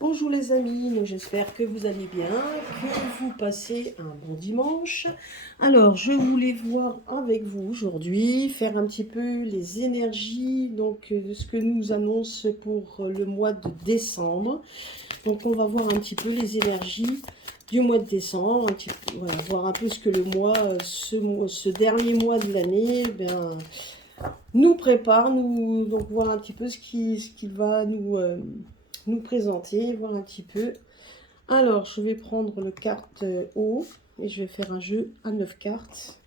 Bonjour les amis, donc j'espère que vous allez bien, que vous passez un bon dimanche. Alors, je voulais voir avec vous aujourd'hui, faire un petit peu les énergies de ce que nous annonce pour le mois de décembre. Donc, on va voir un petit peu les énergies du mois de décembre, voilà, voir un peu ce que le mois, ce dernier mois de l'année, nous prépare, donc voir un petit peu ce qu'il va nous présenter, voir un petit peu. Alors, je vais prendre le carte haut et je vais faire un jeu à 9 cartes.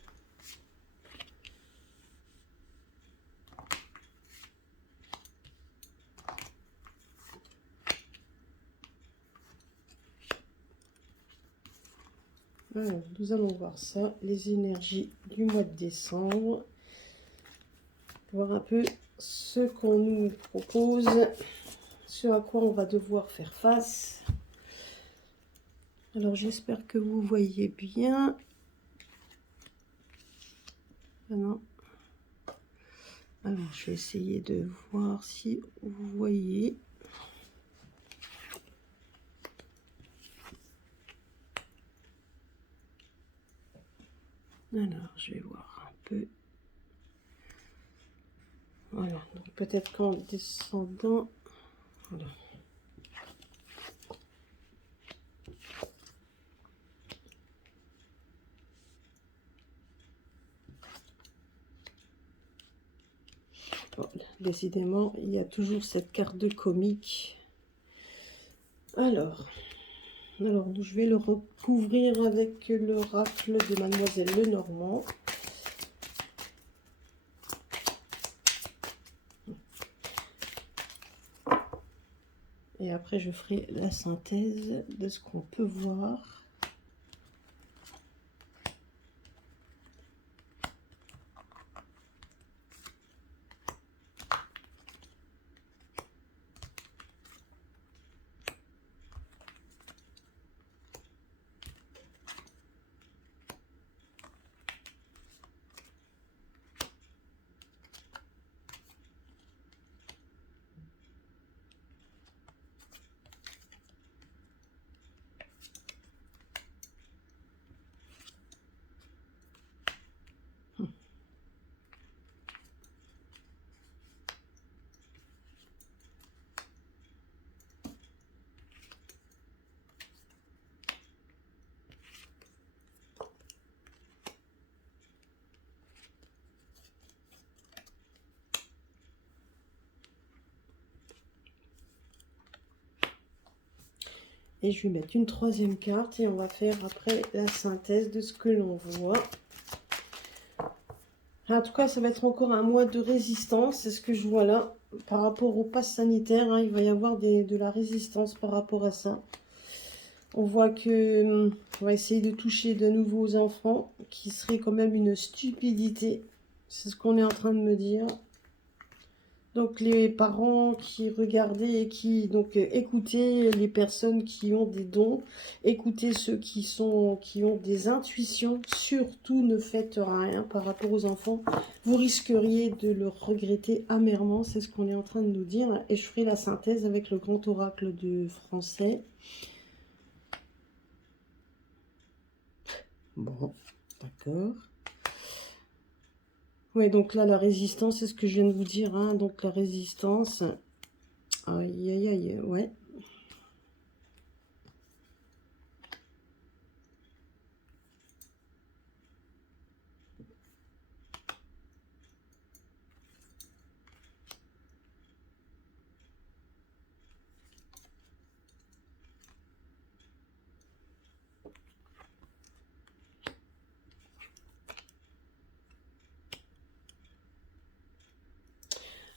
Alors, nous allons voir ça, les énergies du mois de décembre. Voir un peu ce qu'on nous propose, ce à quoi on va devoir faire face. Alors, j'espère que vous voyez bien. Ah non. Alors, je vais essayer de voir si vous voyez. Alors, je vais voir un peu. Voilà, donc peut-être qu'en descendant. Voilà. Bon, décidément, il y a toujours cette carte de comique. Alors, je vais le recouvrir avec l'oracle de Mademoiselle Lenormand. Et après, je ferai la synthèse de ce qu'on peut voir. Et je vais mettre une troisième carte et on va faire après la synthèse de ce que l'on voit. En tout cas, ça va être encore un mois de résistance, c'est ce que je vois là. Par rapport au pass sanitaire, il va y avoir de la résistance par rapport à ça. On voit que on va essayer de toucher de nouveaux enfants, qui serait quand même une stupidité. C'est ce qu'on est en train de me dire. Donc les parents qui regardaient et qui écoutaient les personnes qui ont des dons, écoutez ceux qui ont des intuitions, surtout ne faites rien par rapport aux enfants, vous risqueriez de le regretter amèrement, c'est ce qu'on est en train de nous dire. Et je ferai la synthèse avec le grand oracle de français. Bon, d'accord. Ouais, donc là, la résistance, c'est ce que je viens de vous dire, hein. Donc la résistance, aïe, aïe, aïe, ouais.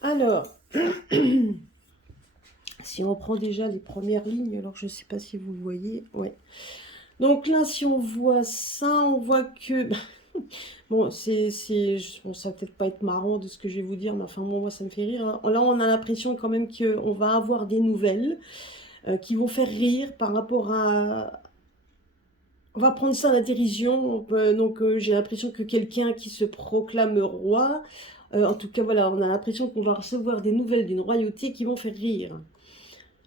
Alors, si on prend déjà les premières lignes, alors je ne sais pas si vous voyez, ouais. Donc là, si on voit ça, on voit que... Bon, bon, ça va peut-être pas être marrant de ce que je vais vous dire, mais enfin, moi, ça me fait rire, hein. Là, on a l'impression quand même qu'on va avoir des nouvelles qui vont faire rire par rapport à... On va prendre ça à la dérision. J'ai l'impression que quelqu'un qui se proclame roi, en tout cas, voilà, on a l'impression qu'on va recevoir des nouvelles d'une royauté qui vont faire rire.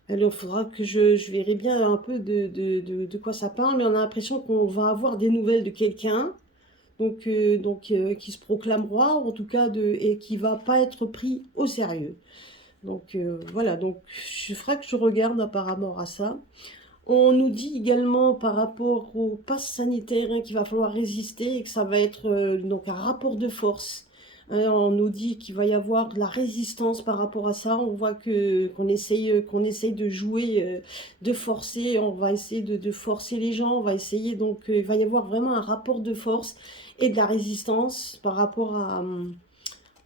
Alors, il faudra que je verrai bien un peu de quoi ça parle, mais on a l'impression qu'on va avoir des nouvelles de quelqu'un, qui se proclame roi, en tout cas, et qui va pas être pris au sérieux. Donc voilà, donc je ferai que je regarde par rapport à ça. On nous dit également par rapport au pass sanitaire qu'il va falloir résister et que ça va être donc un rapport de force. On nous dit qu'il va y avoir de la résistance par rapport à ça. On voit qu'on essaye de jouer, de forcer. On va essayer de forcer les gens. On va essayer donc il va y avoir vraiment un rapport de force et de la résistance par rapport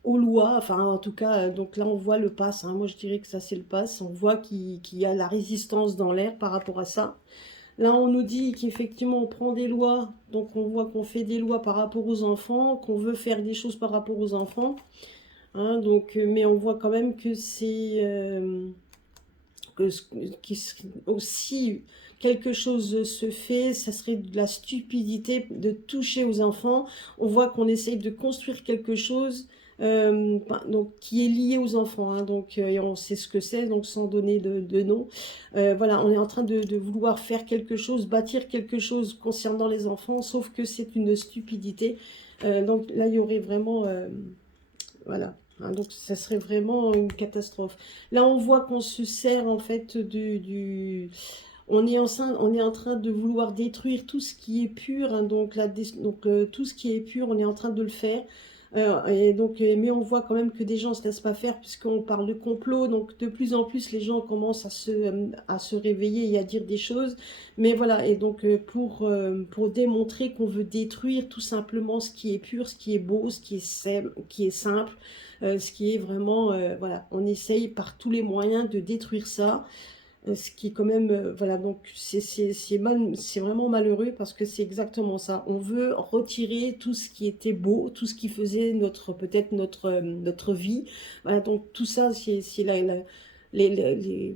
aux lois, enfin en tout cas, donc là on voit le pass, hein. Moi je dirais que ça c'est le pass, on voit qu'il y a la résistance dans l'air par rapport à ça. Là on nous dit qu'effectivement on prend des lois, donc on voit qu'on fait des lois par rapport aux enfants, qu'on veut faire des choses par rapport aux enfants, hein, donc, mais on voit quand même que c'est que, aussi quelque chose se fait, ça serait de la stupidité de toucher aux enfants. On voit qu'on essaye de construire quelque chose donc, qui est lié aux enfants, hein, donc, et on sait ce que c'est, donc sans donner de nom. Voilà, on est en train de vouloir faire quelque chose, bâtir quelque chose concernant les enfants, sauf que c'est une stupidité. Donc là, il y aurait vraiment... voilà. Hein, donc ça serait vraiment une catastrophe. Là, on voit qu'on se sert en fait on est en train de vouloir détruire tout ce qui est pur, hein, tout ce qui est pur, on est en train de le faire. Et donc, mais on voit quand même que des gens ne se laissent pas faire puisqu'on parle de complot. Donc de plus en plus, les gens commencent à se réveiller et à dire des choses. Mais voilà, et donc pour démontrer qu'on veut détruire tout simplement ce qui est pur, ce qui est beau, qui est simple, ce qui est vraiment, voilà, on essaye par tous les moyens de détruire ça. Ce qui est quand même, voilà, donc c'est vraiment malheureux parce que c'est exactement ça. On veut retirer tout ce qui était beau, tout ce qui faisait peut-être notre vie. Voilà, donc tout ça, c'est les, je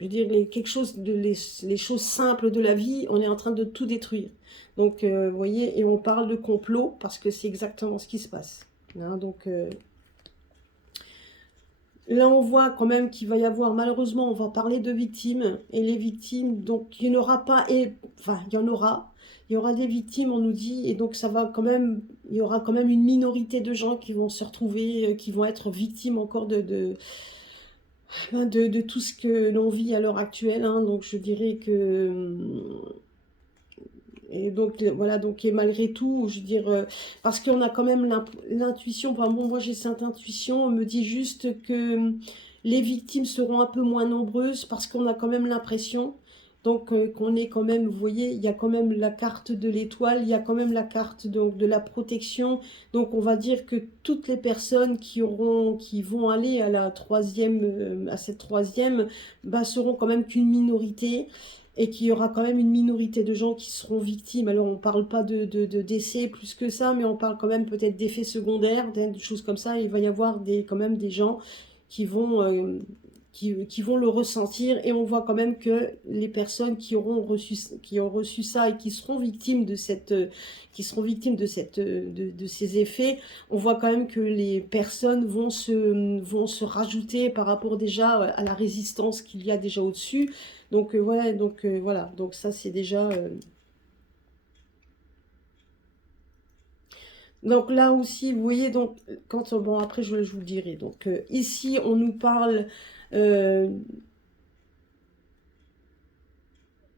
veux dire, quelque chose les choses simples de la vie, on est en train de tout détruire. Donc, vous voyez, et on parle de complot parce que c'est exactement ce qui se passe. Hein, donc, là, on voit quand même qu'il va y avoir, malheureusement, on va parler de victimes. Et les victimes, donc, il n'y en aura pas, enfin, il y en aura. Il y aura des victimes, on nous dit, et donc ça va quand même, il y aura quand même une minorité de gens qui vont se retrouver, qui vont être victimes encore de tout ce que l'on vit à l'heure actuelle. Hein. Donc, je dirais que et donc, voilà, donc, et malgré tout, je veux dire, parce qu'on a quand même l'intuition, enfin, bon, moi j'ai cette intuition, on me dit juste que les victimes seront un peu moins nombreuses parce qu'on a quand même l'impression, donc qu'on est quand même, vous voyez, il y a quand même la carte de l'étoile, il y a quand même la carte donc, de la protection, donc on va dire que toutes les personnes qui vont aller à la troisième, à cette troisième, bah, seront quand même qu'une minorité et qu'il y aura quand même une minorité de gens qui seront victimes. Alors on ne parle pas de décès plus que ça, mais on parle quand même peut-être d'effets secondaires, des choses comme ça. Il va y avoir quand même des gens qui vont, qui vont le ressentir, et on voit quand même que les personnes qui ont reçu ça et qui seront victimes de ces effets, on voit quand même que les personnes vont se rajouter par rapport déjà à la résistance qu'il y a déjà au-dessus. Donc voilà, voilà, donc ça c'est déjà... Donc là aussi, vous voyez, donc quand bon après je vous le dirai. Donc ici on nous parle euh,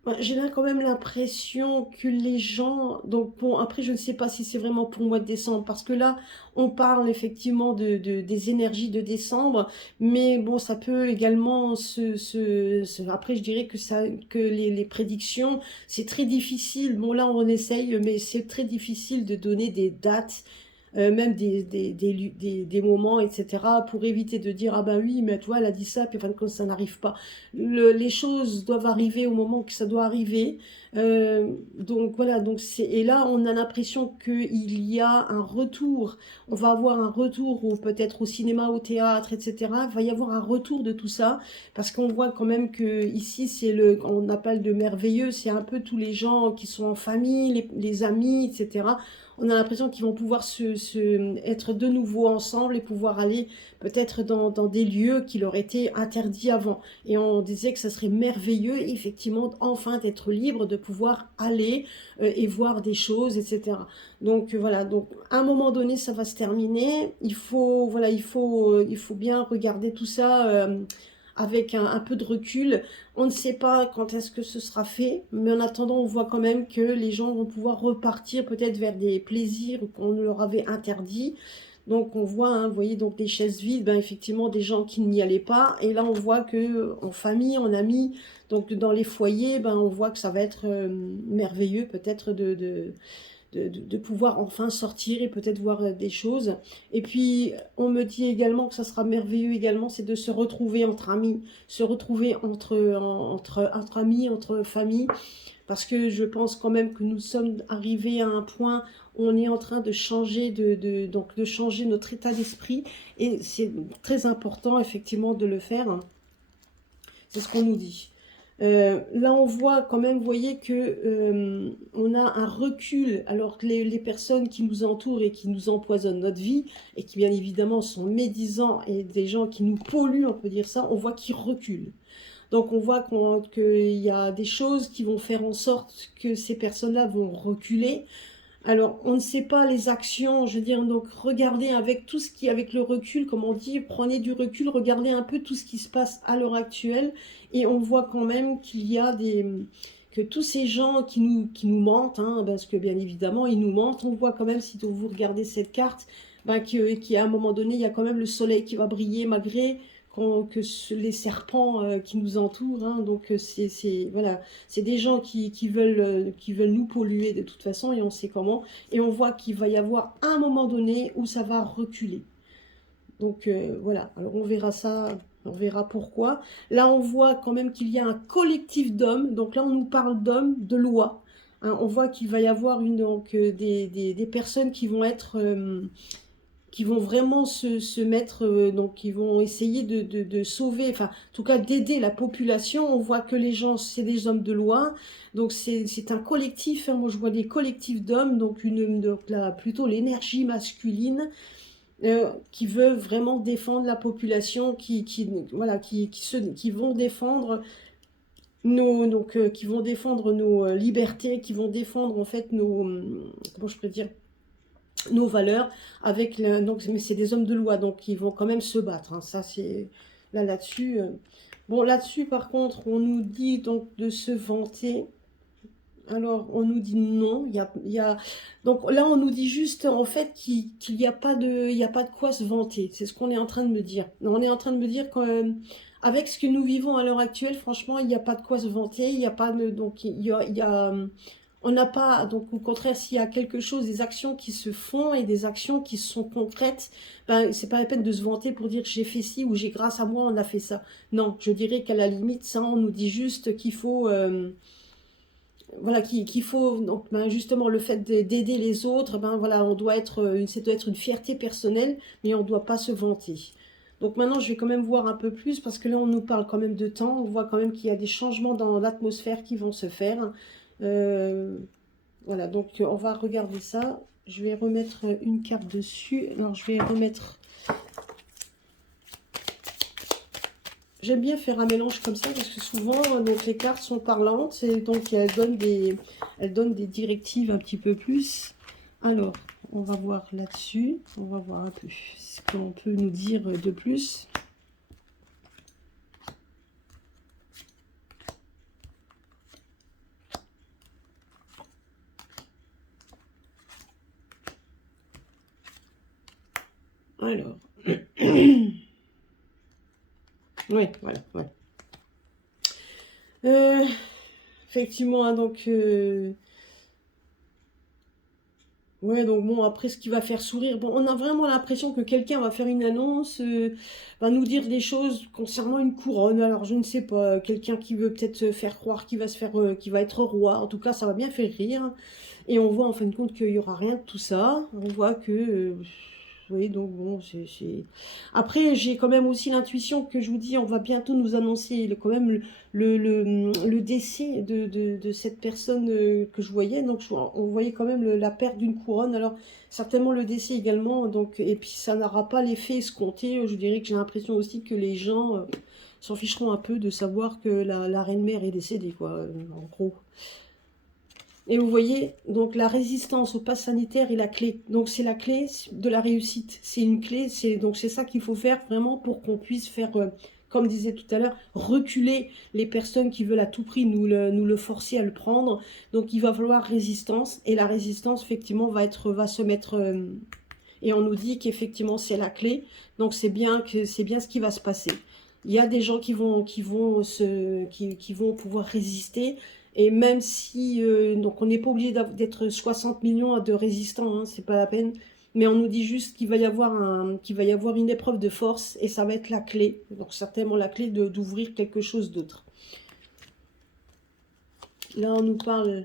ouais, j'ai là quand même l'impression que les gens... Donc bon, après, je ne sais pas si c'est vraiment pour le mois de décembre, parce que là, on parle effectivement des énergies de décembre, mais bon, ça peut également Après, je dirais que les prédictions, c'est très difficile. Bon, là, on essaye, mais c'est très difficile de donner des dates, même des moments, etc., pour éviter de dire, ah ben oui, mais toi, elle a dit ça, puis en fin de compte, ça n'arrive pas. Les choses doivent arriver au moment que ça doit arriver. Donc voilà, et là, on a l'impression qu'il y a un retour. On va avoir un retour, peut-être au cinéma, au théâtre, etc. Il va y avoir un retour de tout ça, parce qu'on voit quand même que ici, on appelle de merveilleux, c'est un peu tous les gens qui sont en famille, les amis, etc. on a l'impression qu'ils vont pouvoir être de nouveau ensemble et pouvoir aller peut-être dans des lieux qui leur étaient interdits avant. Et on disait que ça serait merveilleux, effectivement, enfin d'être libre, de pouvoir aller et voir des choses, etc. Donc voilà, donc à un moment donné, ça va se terminer. Il faut, voilà, il faut bien regarder tout ça avec un peu de recul. On ne sait pas quand est-ce que ce sera fait, mais en attendant, on voit quand même que les gens vont pouvoir repartir peut-être vers des plaisirs qu'on leur avait interdits. Donc on voit, hein, vous voyez, donc des chaises vides, ben effectivement des gens qui n'y allaient pas. Et là on voit que en famille, en amis, donc dans les foyers, ben on voit que ça va être merveilleux peut-être de pouvoir enfin sortir et peut-être voir des choses. Et puis, on me dit également que ça sera merveilleux également, c'est de se retrouver entre amis, se retrouver entre amis, entre familles, parce que je pense quand même que nous sommes arrivés à un point où on est en train de changer, donc de changer notre état d'esprit, et c'est très important effectivement de le faire. C'est ce qu'on nous dit. Là, on voit quand même, vous voyez que on a un recul, alors que les personnes qui nous entourent et qui nous empoisonnent notre vie, et qui bien évidemment sont médisants et des gens qui nous polluent, on peut dire ça, on voit qu'ils reculent. Donc on voit qu'il y a des choses qui vont faire en sorte que ces personnes-là vont reculer. Alors, on ne sait pas les actions, je veux dire, donc regardez avec tout ce qui, avec le recul, comme on dit, prenez du recul, regardez un peu tout ce qui se passe à l'heure actuelle, et on voit quand même qu'il y a que tous ces gens qui nous mentent, hein, parce que bien évidemment, ils nous mentent, on voit quand même, si vous regardez cette carte, ben, qu'à un moment donné, il y a quand même le soleil qui va briller malgré les serpents qui nous entourent, hein, donc voilà, c'est des gens qui veulent nous polluer de toute façon et on sait comment, et on voit qu'il va y avoir un moment donné où ça va reculer. Donc voilà, alors on verra ça, on verra pourquoi. Là on voit quand même qu'il y a un collectif d'hommes, donc là on nous parle d'hommes, de loi, hein, on voit qu'il va y avoir des personnes qui vont être qui vont vraiment se mettre, donc qui vont essayer de sauver, enfin, en tout cas d'aider la population. On voit que les gens, c'est des hommes de loi, donc c'est un collectif, hein. Moi je vois des collectifs d'hommes, donc là, plutôt l'énergie masculine, qui veut vraiment défendre la population, voilà, qui vont défendre qui vont défendre nos libertés, qui vont défendre en fait comment je peux dire, nos valeurs avec donc mais c'est des hommes de loi donc ils vont quand même se battre, hein. Ça c'est là-dessus bon, là-dessus par contre on nous dit donc de se vanter. Alors on nous dit non, donc là on nous dit juste en fait qu'il n'y a pas de quoi se vanter. C'est ce qu'on est en train de me dire. On est en train de me dire qu'avec ce que nous vivons à l'heure actuelle, franchement, il n'y a pas de quoi se vanter. Il n'y a pas de, donc on n'a pas, donc au contraire, s'il y a quelque chose, des actions qui se font et des actions qui sont concrètes, ben, c'est pas la peine de se vanter pour dire j'ai fait ci ou j'ai grâce à moi on a fait ça. Non, je dirais qu'à la limite, ça on nous dit juste qu'il faut, voilà, qu'il faut, donc ben, justement le fait d'aider les autres, ben voilà, ça doit être une fierté personnelle, mais on ne doit pas se vanter. Donc maintenant, je vais quand même voir un peu plus, parce que là, on nous parle quand même de temps, on voit quand même qu'il y a des changements dans l'atmosphère qui vont se faire. Voilà, donc on va regarder ça. Je vais remettre une carte dessus. Alors, je vais remettre... J'aime bien faire un mélange comme ça, parce que souvent, donc, les cartes sont parlantes, et donc elles donnent des directives un petit peu plus. Alors, on va voir là-dessus. On va voir un peu ce qu'on peut nous dire de plus. Alors, oui, voilà, ouais. Effectivement, hein, donc, ouais, donc bon, après, ce qui va faire sourire, bon, on a vraiment l'impression que quelqu'un va faire une annonce, va nous dire des choses concernant une couronne. Alors, je ne sais pas, quelqu'un qui veut peut-être se faire croire qu'il va qui va être roi. En tout cas, ça va bien faire rire. Et on voit en fin de compte qu'il n'y aura rien de tout ça. On voit que voyez, donc bon, Après, j'ai quand même aussi l'intuition que je vous dis, on va bientôt nous annoncer quand même le décès de cette personne que je voyais. Donc, on voyait quand même la perte d'une couronne. Alors, certainement le décès également. Donc, et puis, ça n'aura pas l'effet escompté. Je dirais que j'ai l'impression aussi que les gens s'en ficheront un peu de savoir que la reine-mère est décédée, quoi, en gros. Et vous voyez, donc la résistance au pass sanitaire est la clé. Donc c'est la clé de la réussite. C'est une clé, donc c'est ça qu'il faut faire vraiment pour qu'on puisse faire, comme disait tout à l'heure, reculer les personnes qui veulent à tout prix nous le forcer à le prendre. Donc il va falloir résistance. Et la résistance, effectivement, va se mettre... et on nous dit qu'effectivement c'est la clé. Donc c'est bien ce qui va se passer. Il y a des gens qui vont pouvoir résister. Et même si, donc on n'est pas obligé d'être 60 millions de résistants, hein, c'est pas la peine. Mais on nous dit juste qu'il va y avoir une épreuve de force et ça va être la clé. Donc certainement la clé d'ouvrir quelque chose d'autre. Là on nous parle,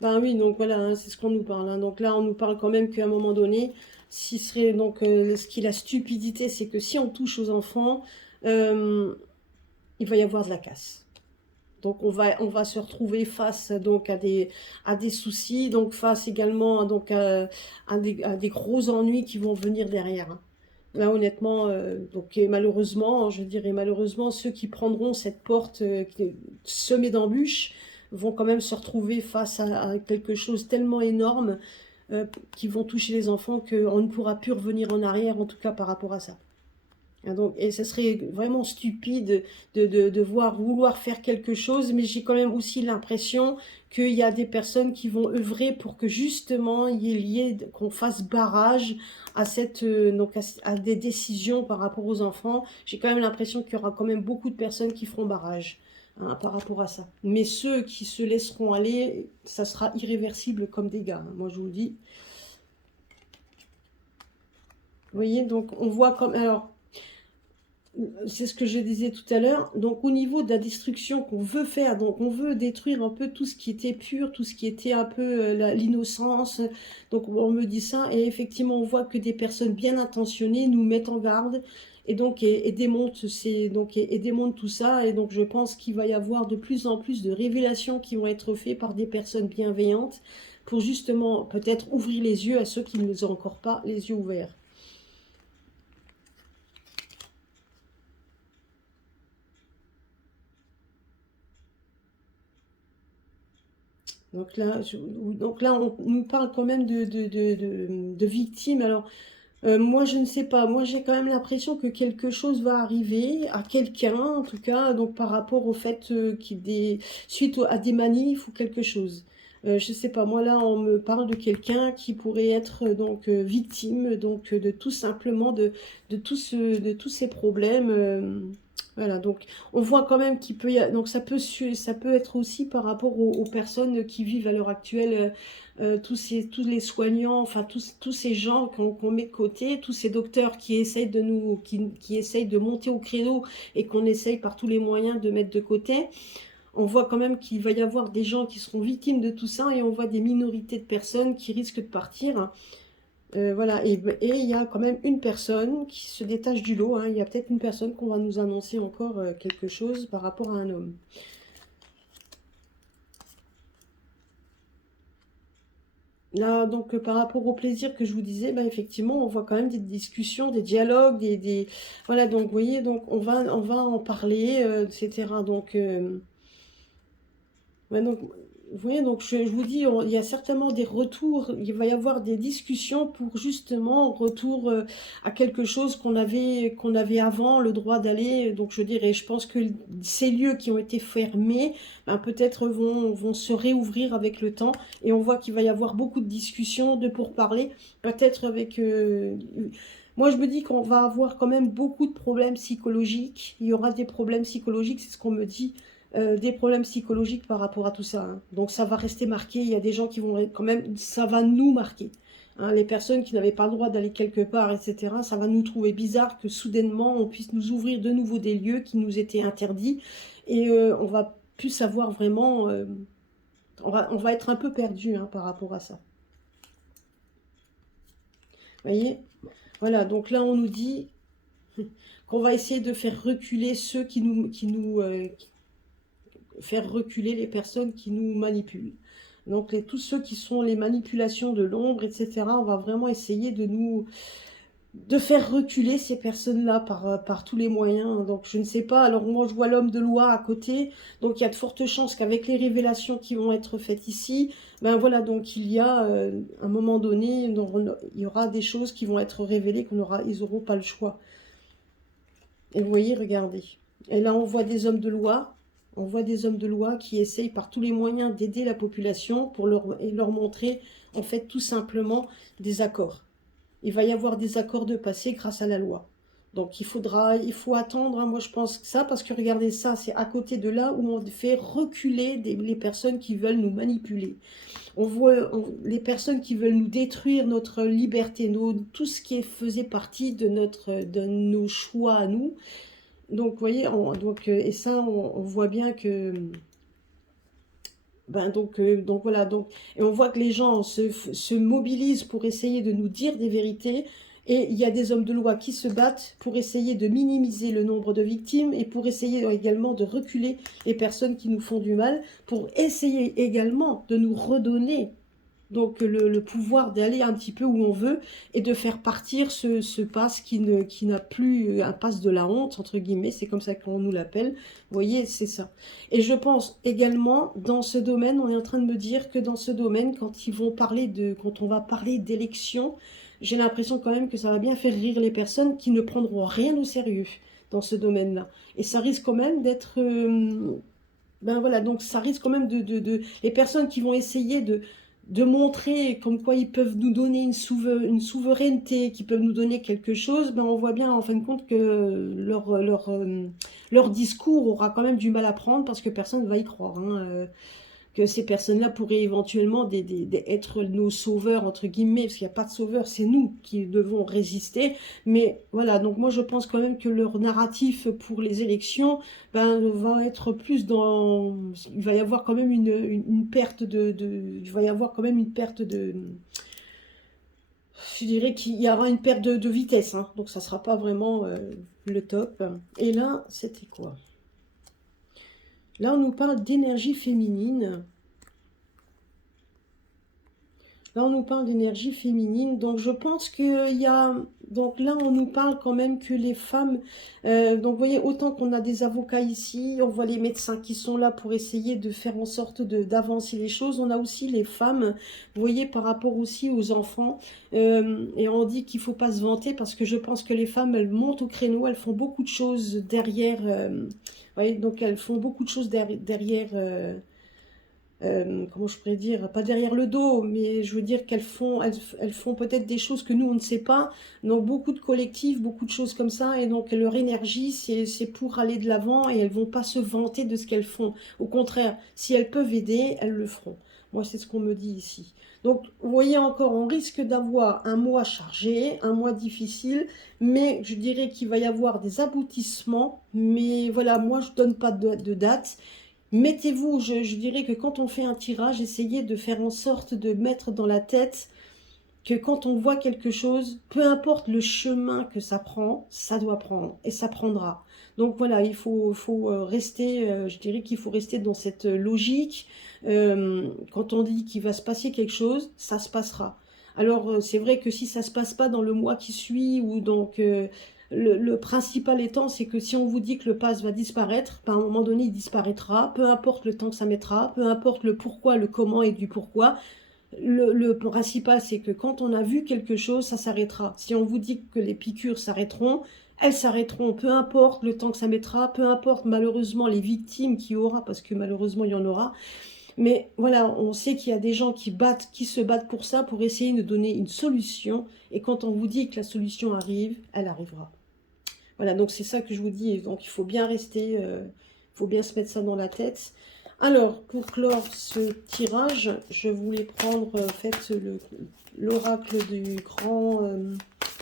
ben oui, donc voilà, hein, c'est ce qu'on nous parle. Hein. Donc là on nous parle quand même qu'à un moment donné, ce qui est la stupidité, c'est que si on touche aux enfants, il va y avoir de la casse. Donc on va se retrouver face donc à des soucis, donc face également donc à des gros ennuis qui vont venir derrière. Hein. Là honnêtement, donc et malheureusement, je dirais malheureusement, ceux qui prendront cette porte semée d'embûches vont quand même se retrouver face à quelque chose tellement énorme qui vont toucher les enfants qu'on ne pourra plus revenir en arrière, en tout cas par rapport à ça. Donc, et ce serait vraiment stupide de vouloir faire quelque chose, mais j'ai quand même aussi l'impression qu'il y a des personnes qui vont œuvrer pour que justement qu'on fasse barrage à à des décisions par rapport aux enfants. J'ai quand même l'impression qu'il y aura quand même beaucoup de personnes qui feront barrage hein, par rapport à ça. Mais ceux qui se laisseront aller, ça sera irréversible comme dégâts, hein, moi je vous le dis. Vous voyez, donc on voit comme... Alors, c'est ce que je disais tout à l'heure. Donc, au niveau de la destruction qu'on veut faire, donc on veut détruire un peu tout ce qui était pur, tout ce qui était un peu l'innocence. Donc, on me dit ça. Et effectivement, on voit que des personnes bien intentionnées nous mettent en garde et donc et démontent, et démontent tout ça. Et donc, je pense qu'il va y avoir de plus en plus de révélations qui vont être faites par des personnes bienveillantes pour justement peut-être ouvrir les yeux à ceux qui ne ont encore pas les yeux ouverts. Donc là, on nous parle quand même de victimes. Alors, moi, je ne sais pas. Moi, j'ai quand même l'impression que quelque chose va arriver à quelqu'un, en tout cas, donc par rapport au fait suite à des manifs ou quelque chose. Je ne sais pas. Moi, là, on me parle de quelqu'un qui pourrait être victime, donc de tout simplement de tous ces problèmes. Voilà, donc on voit quand même qu'il peut y avoir, donc ça peut être aussi par rapport aux personnes qui vivent à l'heure actuelle, tous les soignants, enfin tous ces gens qu'on met de côté, tous ces docteurs qui essayent qui essayent de monter au créneau et qu'on essaye par tous les moyens de mettre de côté. On voit quand même qu'il va y avoir des gens qui seront victimes de tout ça et on voit des minorités de personnes qui risquent de partir. Voilà, et il y a quand même une personne qui se détache du lot. Hein. Il y a peut-être une personne qu'on va nous annoncer encore quelque chose par rapport à un homme. Là, donc, par rapport au plaisir que je vous disais, bah, effectivement, on voit quand même des discussions, des dialogues, voilà, donc, vous voyez, donc, on va en parler, etc. Donc, ouais, donc, vous voyez, donc je vous dis, il y a certainement des retours, il va y avoir des discussions pour justement retour à quelque chose qu'on avait avant, le droit d'aller. Donc je dirais, je pense que ces lieux qui ont été fermés, ben, peut-être vont se réouvrir avec le temps. Et on voit qu'il va y avoir beaucoup de discussions, de pourparlers, peut-être avec... moi, je me dis qu'on va avoir quand même beaucoup de problèmes psychologiques. Il y aura des problèmes psychologiques, c'est ce qu'on me dit. Des problèmes psychologiques par rapport à tout ça. Hein. Donc ça va rester marqué, il y a des gens qui vont quand même, ça va nous marquer. Hein. Les personnes qui n'avaient pas le droit d'aller quelque part, etc., ça va nous trouver bizarre que soudainement on puisse nous ouvrir de nouveau des lieux qui nous étaient interdits et on va plus savoir vraiment, on va être un peu perdu hein, par rapport à ça. Vous voyez ? Voilà, donc là, on nous dit qu'on va essayer de faire reculer ceux faire reculer les personnes qui nous manipulent. Donc, tous ceux qui sont les manipulations de l'ombre, etc., on va vraiment essayer de faire reculer ces personnes-là par tous les moyens. Donc, je ne sais pas. Alors, moi, je vois l'homme de loi à côté. Donc, il y a de fortes chances qu'avec les révélations qui vont être faites ici, ben voilà, donc il y a, un moment donné, il y aura des choses qui vont être révélées ils n'auront pas le choix. Et vous voyez, regardez. Et là, on voit des hommes de loi. On voit des hommes de loi qui essayent par tous les moyens d'aider la population et leur montrer, en fait, tout simplement des accords. Il va y avoir des accords de passé grâce à la loi. Donc, il faut attendre, hein, moi je pense que ça, parce que regardez ça, c'est à côté de là où on fait reculer les personnes qui veulent nous manipuler. On voit les personnes qui veulent nous détruire notre liberté, tout ce qui faisait partie de nos choix à nous. Donc, vous voyez, et ça, on voit bien que, donc voilà, et on voit que les gens se mobilisent pour essayer de nous dire des vérités, et il y a des hommes de loi qui se battent pour essayer de minimiser le nombre de victimes, et pour essayer également de reculer les personnes qui nous font du mal, pour essayer également de nous redonner donc le pouvoir d'aller un petit peu où on veut et de faire partir ce pass qui n'a plus un pass de la honte, entre guillemets, c'est comme ça qu'on nous l'appelle. Vous voyez, c'est ça. Et je pense également, dans ce domaine, on est en train de me dire que dans ce domaine, quand on va parler d'élections, j'ai l'impression quand même que ça va bien faire rire les personnes qui ne prendront rien au sérieux dans ce domaine-là. Et ça risque quand même d'être... ben voilà, donc ça risque quand même les personnes qui vont essayer de montrer comme quoi ils peuvent nous donner une souveraineté, qui peuvent nous donner quelque chose, ben on voit bien en fin de compte que leur discours aura quand même du mal à prendre parce que personne ne va y croire, hein, que ces personnes-là pourraient éventuellement être nos sauveurs, entre guillemets, parce qu'il n'y a pas de sauveurs, c'est nous qui devons résister. Mais voilà, donc moi je pense quand même que leur narratif pour les élections va être plus dans... Il va y avoir quand même une perte il va y avoir quand même une perte de... Je dirais qu'il y aura une perte de vitesse, hein, donc ça ne sera pas vraiment le top. Et là, c'était quoi? Là, on nous parle d'énergie féminine. Là, on nous parle d'énergie féminine. Donc, je pense qu'il y a... Donc là, on nous parle quand même que les femmes... donc, vous voyez, autant qu'on a des avocats ici, on voit les médecins qui sont là pour essayer de faire en sorte d'avancer les choses. On a aussi les femmes, vous voyez, par rapport aussi aux enfants. Et on dit qu'il ne faut pas se vanter parce que je pense que les femmes, elles montent au créneau, elles font beaucoup de choses derrière... vous voyez, donc, elles font beaucoup de choses derrière... comment je pourrais dire, pas derrière le dos, mais je veux dire elles font peut-être des choses que nous, on ne sait pas. Donc, beaucoup de collectifs, beaucoup de choses comme ça. Et donc, leur énergie, c'est pour aller de l'avant et elles vont pas se vanter de ce qu'elles font. Au contraire, si elles peuvent aider, elles le feront. Moi, c'est ce qu'on me dit ici. Donc, vous voyez encore, on risque d'avoir un mois chargé, un mois difficile, mais je dirais qu'il va y avoir des aboutissements. Mais voilà, moi, je donne pas de date. Mettez-vous, je dirais que quand on fait un tirage, essayez de faire en sorte de mettre dans la tête que quand on voit quelque chose, peu importe le chemin que ça prend, ça doit prendre et ça prendra. Donc voilà, faut rester, je dirais qu'il faut rester dans cette logique. Quand on dit qu'il va se passer quelque chose, ça se passera. Alors c'est vrai que si ça se passe pas dans le mois qui suit ou donc le principal étant, c'est que si on vous dit que le pass va disparaître, ben, à un moment donné, il disparaîtra, peu importe le temps que ça mettra, peu importe le pourquoi, le comment et du pourquoi. Le principal, c'est que quand on a vu quelque chose, ça s'arrêtera. Si on vous dit que les piqûres s'arrêteront, elles s'arrêteront, peu importe le temps que ça mettra, peu importe malheureusement les victimes qu'il y aura, parce que malheureusement il y en aura. Mais voilà, on sait qu'il y a des gens qui se battent pour ça, pour essayer de donner une solution. Et quand on vous dit que la solution arrive, elle arrivera. Voilà, donc c'est ça que je vous dis. Donc il faut bien rester, il faut bien se mettre ça dans la tête. Alors, pour clore ce tirage, je voulais prendre en fait l'oracle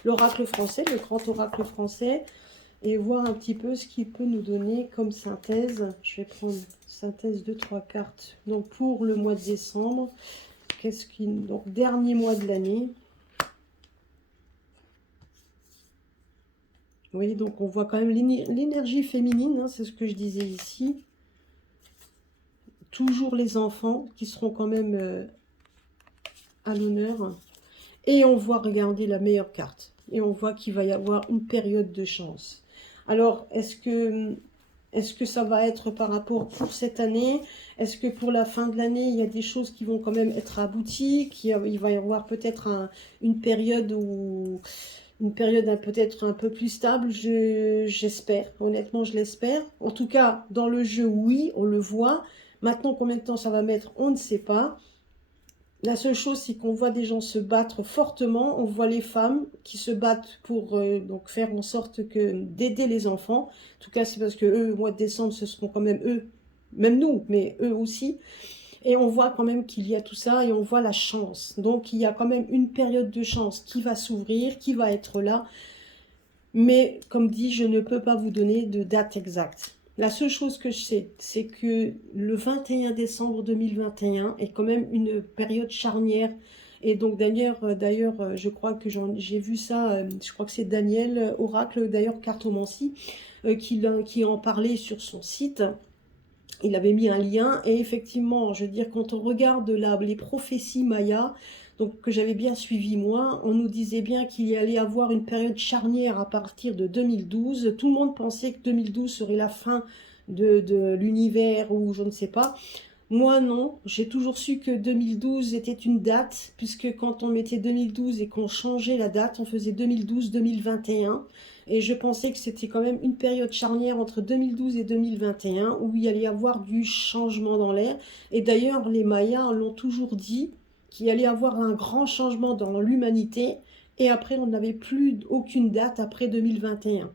l'oracle français, le grand oracle français, et voir un petit peu ce qu'il peut nous donner comme synthèse. Je vais prendre synthèse de 3 cartes. Donc pour le mois de décembre, donc dernier mois de l'année. Vous voyez, donc on voit quand même l'énergie féminine, hein, c'est ce que je disais ici. Toujours les enfants qui seront quand même à l'honneur. Et on voit, regardez, la meilleure carte. Et on voit qu'il va y avoir une période de chance. Alors, est-ce que ça va être par rapport pour cette année? Est-ce que pour la fin de l'année, il y a des choses qui vont quand même être abouties? Il va y avoir peut-être une période où... Une période peut-être un peu plus stable, j'espère. Honnêtement, je l'espère. En tout cas, dans le jeu, oui, on le voit. Maintenant, combien de temps ça va mettre, on ne sait pas. La seule chose, c'est qu'on voit des gens se battre fortement. On voit les femmes qui se battent pour donc faire en sorte que d'aider les enfants. En tout cas, c'est parce que eux, au mois de décembre, ce seront quand même eux, même nous, mais eux aussi. Et on voit quand même qu'il y a tout ça et on voit la chance. Donc, il y a quand même une période de chance qui va s'ouvrir, qui va être là. Mais, comme dit, je ne peux pas vous donner de date exacte. La seule chose que je sais, c'est que le 21 décembre 2021 est quand même une période charnière. Et donc d'ailleurs, je crois que j'ai vu ça, je crois que c'est Daniel Oracle, d'ailleurs Cartomancie, qui en parlait sur son site. Il avait mis un lien et effectivement, je veux dire, quand on regarde les prophéties mayas, donc que j'avais bien suivi moi, on nous disait bien qu'il y allait avoir une période charnière à partir de 2012. Tout le monde pensait que 2012 serait la fin de l'univers ou je ne sais pas. Moi non, j'ai toujours su que 2012 était une date, puisque quand on mettait 2012 et qu'on changeait la date, on faisait 2012-2021. Et je pensais que c'était quand même une période charnière entre 2012 et 2021, où il allait y avoir du changement dans l'air. Et d'ailleurs, les Mayas l'ont toujours dit, qu'il allait y avoir un grand changement dans l'humanité. Et après, on n'avait plus aucune date après 2021.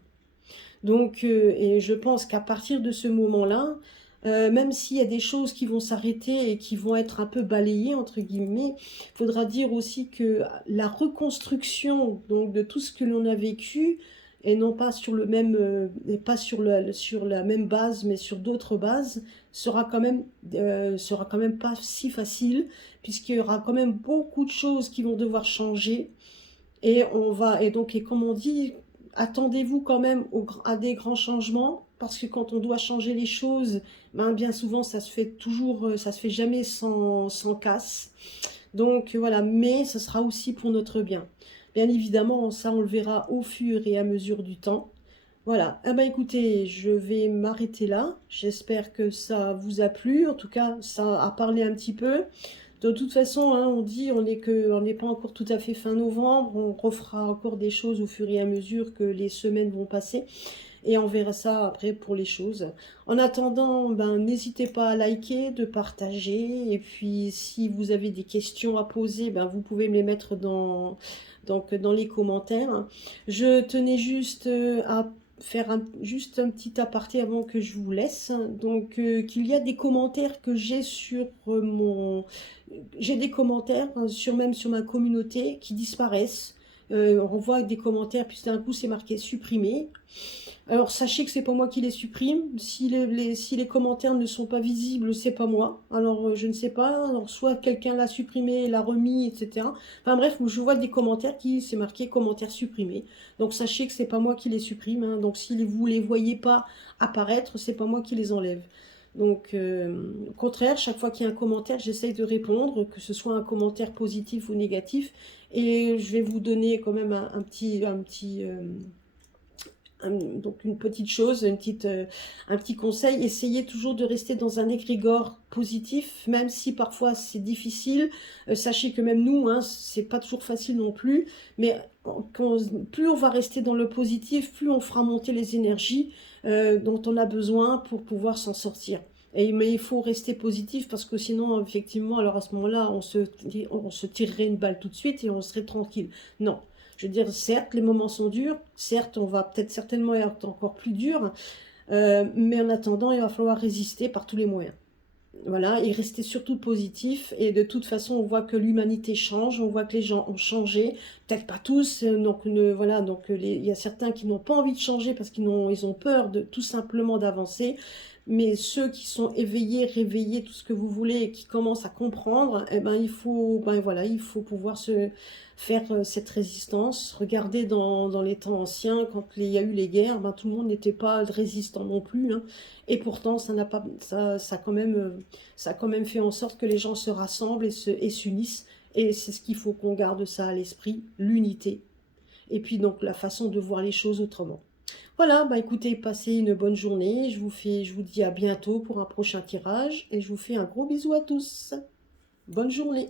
Donc, et je pense qu'à partir de ce moment-là, même s'il y a des choses qui vont s'arrêter et qui vont être un peu balayées, entre guillemets, il faudra dire aussi que la reconstruction donc, de tout ce que l'on a vécu, et non pas sur le même, et pas sur la même base, mais sur d'autres bases, sera quand même pas si facile, puisqu'il y aura quand même beaucoup de choses qui vont devoir changer. Et comme on dit, attendez-vous quand même à des grands changements, parce que quand on doit changer les choses, ben bien souvent ça se fait toujours, ça se fait jamais sans casse. Donc voilà, mais ce sera aussi pour notre bien. Bien évidemment, ça on le verra au fur et à mesure du temps. Voilà, eh ben écoutez, je vais m'arrêter là. J'espère que ça vous a plu. En tout cas, ça a parlé un petit peu. De toute façon, hein, on dit on n'est pas encore tout à fait fin novembre. On refera encore des choses au fur et à mesure que les semaines vont passer. Et on verra ça après pour les choses. En attendant, ben, n'hésitez pas à liker, de partager. Et puis, si vous avez des questions à poser, ben, vous pouvez me les mettre dans les commentaires. Je tenais juste à faire juste un petit aparté avant que je vous laisse. Donc, qu'il y a des commentaires que j'ai sur J'ai des commentaires même sur ma communauté qui disparaissent. On voit des commentaires, puis d'un coup c'est marqué supprimer. Alors sachez que c'est pas moi qui les supprime. Si les commentaires ne sont pas visibles, c'est pas moi. Alors je ne sais pas. Alors soit quelqu'un l'a supprimé, l'a remis, etc. Enfin bref, je vois des commentaires qui c'est marqué commentaires supprimés. Donc sachez que c'est pas moi qui les supprime. Hein. Donc si vous les voyez pas apparaître, c'est pas moi qui les enlève. Donc, au contraire, chaque fois qu'il y a un commentaire, j'essaye de répondre, que ce soit un commentaire positif ou négatif. Et je vais vous donner quand même donc une petite chose, un petit conseil. Essayez toujours de rester dans un égrégore positif, même si parfois c'est difficile. Sachez que même nous, hein, c'est pas toujours facile non plus. Mais plus on va rester dans le positif, plus on fera monter les énergies dont on a besoin pour pouvoir s'en sortir. Mais il faut rester positif parce que sinon, effectivement, alors à ce moment-là, on se tirerait une balle tout de suite et on serait tranquille. Non. Je veux dire, certes, les moments sont durs. Certes, on va peut-être certainement être encore plus dur. Mais en attendant, il va falloir résister par tous les moyens. Voilà, et rester surtout positif. Et de toute façon, on voit que l'humanité change, on voit que les gens ont changé. Peut-être pas tous, donc voilà, donc il y a certains qui n'ont pas envie de changer parce ils ont peur tout simplement d'avancer. Mais ceux qui sont éveillés, réveillés, tout ce que vous voulez, et qui commencent à comprendre, eh ben, il faut, ben, voilà, il faut pouvoir se faire cette résistance. Regardez dans les temps anciens, quand il y a eu les guerres, ben, tout le monde n'était pas résistant non plus, hein. Et pourtant, ça n'a pas, ça a quand même fait en sorte que les gens se rassemblent et s'unissent. Et c'est ce qu'il faut qu'on garde ça à l'esprit, l'unité. Et puis donc la façon de voir les choses autrement. Voilà, bah écoutez, passez une bonne journée. Je vous dis à bientôt pour un prochain tirage et je vous fais un gros bisou à tous. Bonne journée.